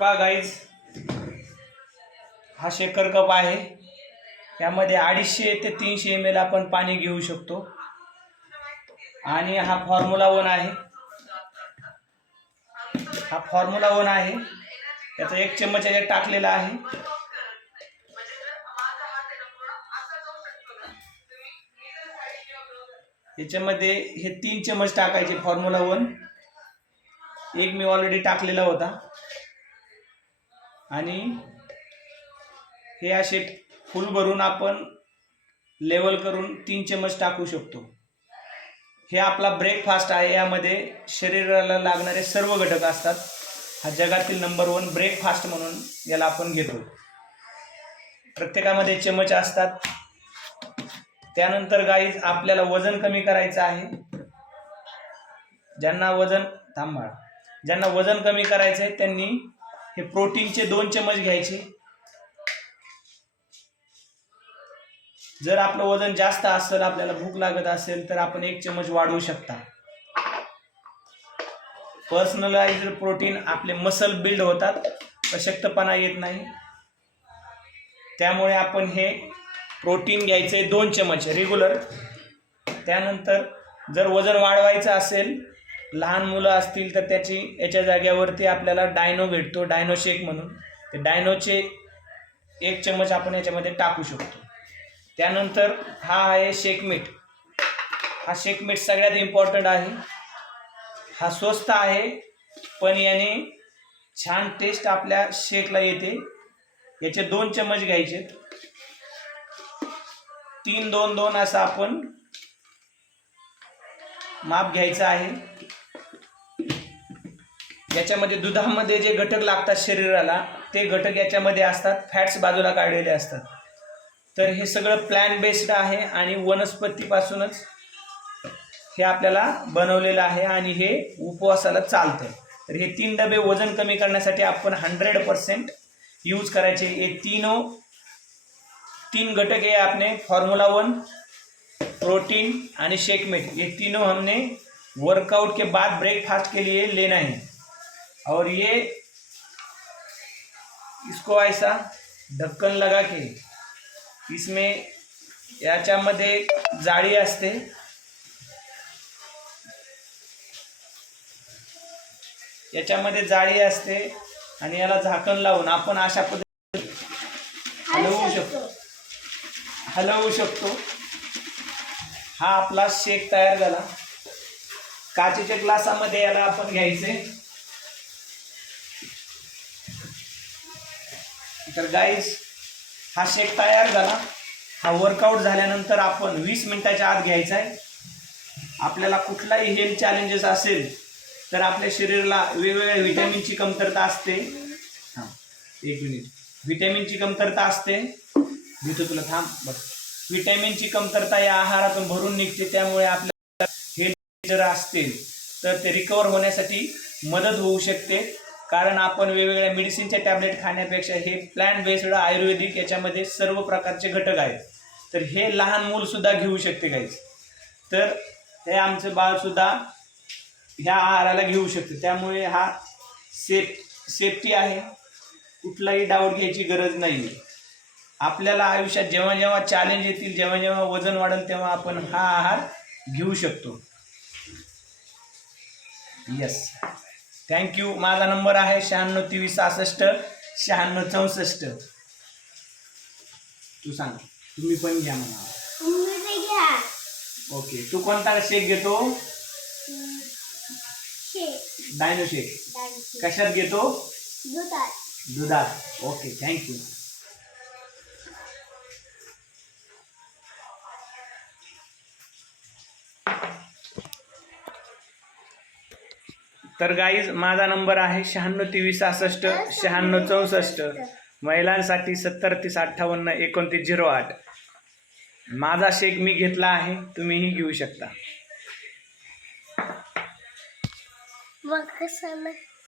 पहा गाईज हा shaker cup आहे. यामध्ये अडीचशे ते तीनशे एम एल आपण पाणी घेऊ शकतो. आणि हा फॉर्म्युला वन आहे. हा फॉर्म्युला वन आहे. याचा एक चम्मच याच्यात टाकलेला आहे. याच्यामध्ये हे तीन चम्मच टाकायचे फॉर्म्युला वन एक मी ऑलरेडी टाकलेला होता. आणि हे असे फुल भरून आपण लेवल करून तीन चम्मच टाकू शकतो. हे आपला ब्रेकफास्ट आहे. यामध्ये शरीराला लागणारे सर्व घटक असतात. हा जगातील नंबर वन ब्रेकफास्ट म्हणून याला आपण घेतो. प्रत्येकामध्ये चमच असतात. त्यानंतर गाईज आपल्याला वजन कमी करायचं आहे. ज्यांना वजन थांबा ज्यांना वजन कमी करायचं आहे त्यांनी हे प्रोटीनचे दोन चमच घ्यायचे. जर आपलं वजन जास्त असेल आपल्याला भूक लागत असेल तर आपण एक चमच वाढवू शकता. पर्सनलाइज प्रोटीन आपले मसल बिल्ड होतात अशक्तपणा येत नाही. त्यामुळे आपण हे प्रोटीन घ्यायचे दोन चमच रेग्युलर. त्यानंतर जर वजन वाढवायचं असेल लहान मुलं असतील तर त्याची याच्या जाग्यावरती आपल्याला डायनो भेटतो डायनो शेक म्हणून. ते डायनोचे एक चमच आपण याच्यामध्ये टाकू शकतो. त्यानंतर हा आहे शेकमीठ. हा शेकमीठ सगळ्यात इम्पॉर्टंट आहे. हा स्वस्त आहे पण याने छान टेस्ट आपल्या शेकला येते. याचे दोन चमच घ्यायचे. तीन दोन दोन असं आपण माप घ्यायचं आहे. याच्यामध्ये दुधामध्ये जे घटक लागतात शरीराला ते घटक याच्यामध्ये असतात फॅट्स बाजूला काढलेले असतात. तर हे सगळं प्लॅन बेस्ड आहे आणि वनस्पतीपासूनच हे आपल्याला बनवलेलं आहे आणि हे उपवासाला चालतं तर हे तीन डबे वजन कमी करण्यासाठी आपण हंड्रेड पर्सेंट यूज करायचे. ये तीनों तीन घटक हे आपने फॉर्म्युला वन प्रोटीन आणि शेकमेट ये तीनों हमने वर्कआउट के बाद ब्रेकफास्ट के लिए लेना है. और ये इसको ऐसा ढक्कन लगा के इसमें याच्यामध्ये जाळी असते. याच्यामध्ये जाळी असते आणि याला झाकण लावून आपण अशा पद्धतीने हलवू शकतो. हलवू शकतो. हा आपला शेक तयार झाला. काचेच्या ग्लासामध्ये याला आपण घ्यायचे. तर गाईज हा शेक तयार झाला. हा वर्कआउट झाल्यानंतर आपण वीस मिनिटाच्या आत घ्यायचा आहे. आपल्याला कुठलाही हेल्थ चॅलेंजेस असेल तर आपल्या शरीराला वेगवेगळ्या व्हिटॅमिनची कमतरता असते. हां एक मिनिट व्हिटॅमिनची कमतरता असते. देतो तुला थांब बघ. व्हिटॅमिनची कमतरता या आहारातून भरून निघते त्यामुळे आपल्याला हेल्थ जर असतील तर ते रिकवर होण्यासाठी मदत होऊ शकते. कारण आपण वेगवेगळ्या मेडिसिनच्या टॅबलेट खाण्यापेक्षा हे प्लॅन बेस्ड आयुर्वेदिक याच्यामध्ये सर्व प्रकारचे घटक आहेत. तर हे लहान मूलसुद्धा घेऊ शकते काहीच तर हे आमचं बाळसुद्धा ह्या आहाराला घेऊ शकते. त्यामुळे हा सेफ सेफ्टी आहे. कुठलाही डाऊट घ्यायची गरज नाही आपल्याला आयुष्यात जेव्हा जेव्हा चॅलेंज येतील जेव्हा जेव्हा वजन वाढेल तेव्हा आपण हा आहार घेऊ शकतो. यस थँक्यू माझा नंबर आहे शहाण्णव तेवीस सहासष्ट शहाण्णव चौसष्ट. तू सांग तुम्ही पण घ्या म्हणा. ओके तू कोणता शेक घेतो? शेक डायनो शेक कशात घेतो? दुधात. दुधात. ओके थँक्यू तर गाईज माझा नंबर आहे शहाण्णव तेवीस सहासष्ट शहाण्णव चौसष्ट. महिलांसाठी सत्तर तीस अठ्ठावन्न एकोणतीस झिरो आठ. माझा शेक मी घेतला आहे तुम्हीही घेऊ शकता.